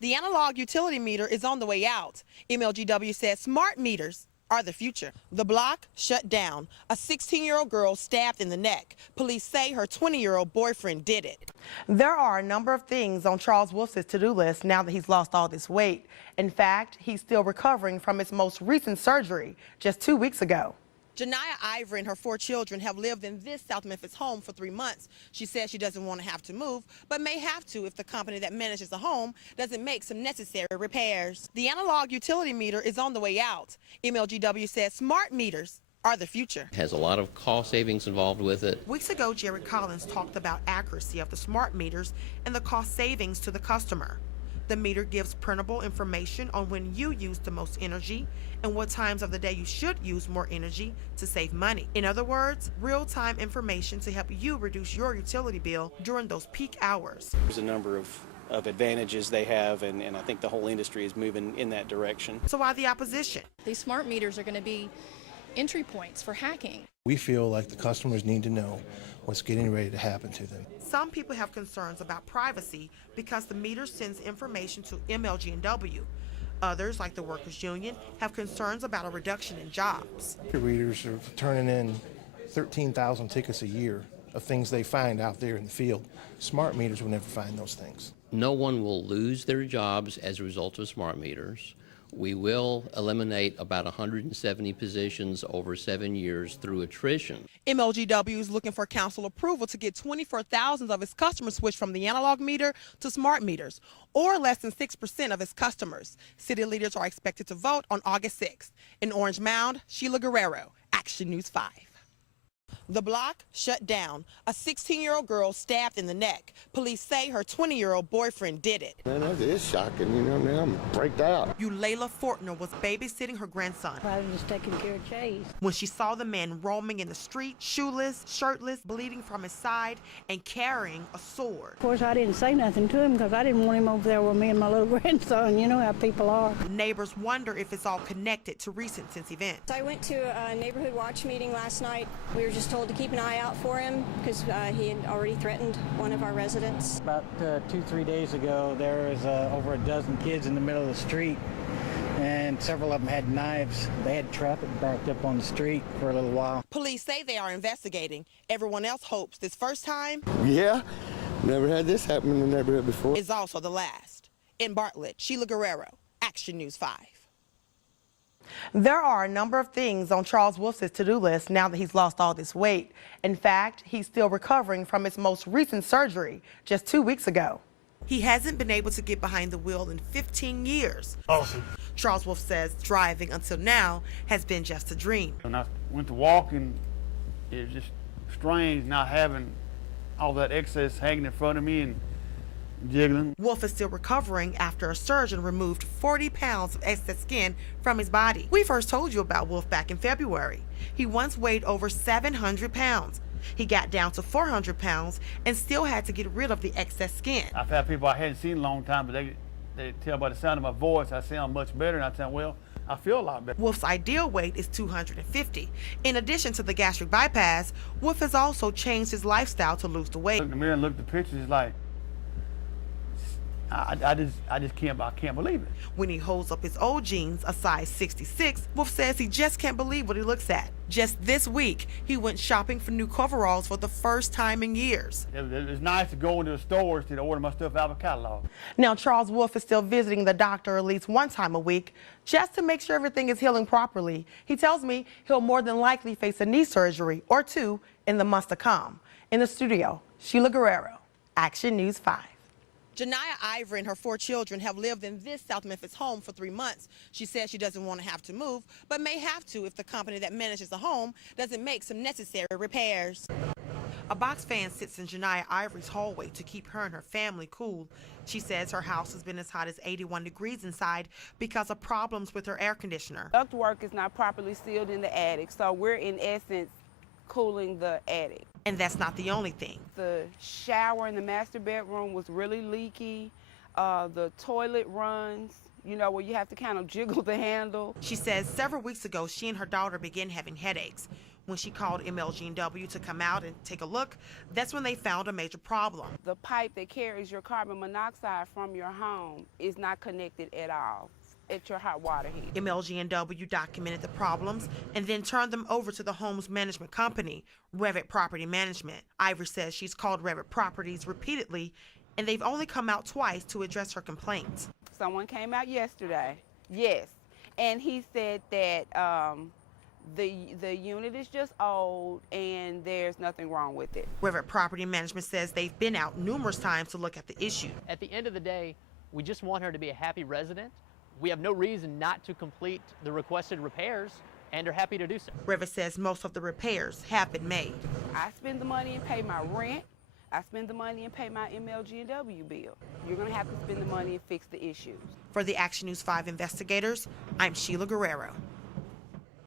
The analog utility meter is on the way out. MLGW says smart meters are the future. The block shut down. A 16-year-old girl stabbed in the neck. Police say her 20-year-old boyfriend did it. There are a number of things on Charles Wolf's to-do list now that he's lost all this weight. In fact, he's still recovering from his most recent surgery just 2 weeks ago. Janiyah Ivory and her 4 children have lived in this South Memphis home for 3 months. She says she doesn't want to have to move, but may have to if the company that manages the home doesn't make some necessary repairs. The analog utility meter is on the way out. MLGW says smart meters are the future. It has a lot of cost savings involved with it. Weeks ago, Jared Collins talked about accuracy of the smart meters and the cost savings to the customer. The meter gives printable information on when you use the most energy and what times of the day you should use more energy to save money. In other words, real-time information to help you reduce your utility bill during those peak hours. There's a number of advantages they have, and I think the whole industry is moving in that direction. So why the opposition? These smart meters are going to be entry points for hacking. We feel like the customers need to know what's getting ready to happen to them. Some people have concerns about privacy because the meter sends information to MLG&W. Others, like the Workers Union, have concerns about a reduction in jobs. Readers are turning in 13,000 tickets a year of things they find out there in the field. Smart meters will never find those things. No one will lose their jobs as a result of smart meters. We will eliminate about 170 positions over 7 years through attrition. MLGW is looking for council approval to get 24,000 of its customers switched from the analog meter to smart meters, or less than 6% of its customers. City leaders are expected to vote on August 6th. In Orange Mound, Sheila Guerrero, Action News 5. The block shut down. A 16-year-old girl stabbed in the neck. Police say her 20-year-old boyfriend did it. Man, that is shocking, you know, now I'm freaked out. Eulayla Fortner was babysitting her grandson. I was just taking care of Chase. When she saw the man roaming in the street, shoeless, shirtless, bleeding from his side, and carrying a sword. Of course, I didn't say nothing to him because I didn't want him over there with me and my little grandson. You know how people are. Neighbors wonder if it's all connected to recent events. I went to a neighborhood watch meeting last night. We were just told to keep an eye out for him because he had already threatened one of our residents. About 2-3 days ago, there was over a dozen kids in the middle of the street, and several of them had knives. They had traffic backed up on the street for a little while. Police say they are investigating. Everyone else hopes this first time, Yeah, never had this happen in the neighborhood before. is also the last. In Bartlett, Sheila Guerrero, Action News 5. There are a number of things on Charles Wolf's to-do list now that he's lost all this weight. In fact, he's still recovering from his most recent surgery just 2 weeks ago. He hasn't been able to get behind the wheel in 15 years. Awesome. Charles Wolf says driving until now has been just a dream. When I went to walking, it was just strange not having all that excess hanging in front of me and jiggling. Wolf is still recovering after a surgeon removed 40 pounds of excess skin from his body. We first told you about Wolf back in February. He once weighed over 700 pounds. He got down to 400 pounds and still had to get rid of the excess skin. I've had people I hadn't seen in a long time, but they tell by the sound of my voice I sound much better, and I tell them, well, I feel a lot better. Wolf's ideal weight is 250. In addition to the gastric bypass, Wolf has also changed his lifestyle to lose the weight. Look in the mirror and look at the pictures, it's like, I just can't believe it. When he holds up his old jeans, a size 66, Wolf says he just can't believe what he looks at. Just this week, he went shopping for new coveralls for the first time in years. It's nice to go into the stores to order my stuff out of a catalog. Now, Charles Wolf is still visiting the doctor at least one time a week just to make sure everything is healing properly. He tells me he'll more than likely face a knee surgery or 2 in the months to come. In the studio, Sheila Guerrero, Action News 5. Janiyah Ivory and her 4 children have lived in this South Memphis home for 3 months. She says she doesn't want to have to move, but may have to if the company that manages the home doesn't make some necessary repairs. A box fan sits in Janiyah Ivory's hallway to keep her and her family cool. She says her house has been as hot as 81 degrees inside because of problems with her air conditioner. Ductwork is not properly sealed in the attic, so we're in essence cooling the attic. And that's not the only thing. The shower in the master bedroom was really leaky. The toilet runs, you know, where you have to kind of jiggle the handle. She says several weeks ago, she and her daughter began having headaches. When she called MLG&W to come out and take a look, that's when they found a major problem. The pipe that carries your carbon monoxide from your home is not connected at all at your hot water heater. MLG&W documented the problems and then turned them over to the home's management company, Revit Property Management. Ivory says she's called Revit Properties repeatedly, and they've only come out twice to address her complaints. Someone came out yesterday, yes, and he said that the unit is just old and there's nothing wrong with it. Revit Property Management says they've been out numerous times to look at the issue. At the end of the day, we just want her to be a happy resident. We have no reason not to complete the requested repairs and are happy to do so. Revit says most of the repairs have been made. I spend the money and pay my rent. I spend the money and pay my MLG&W bill. You're going to have to spend the money and fix the issues. For the Action News 5 investigators, I'm Sheila Guerrero.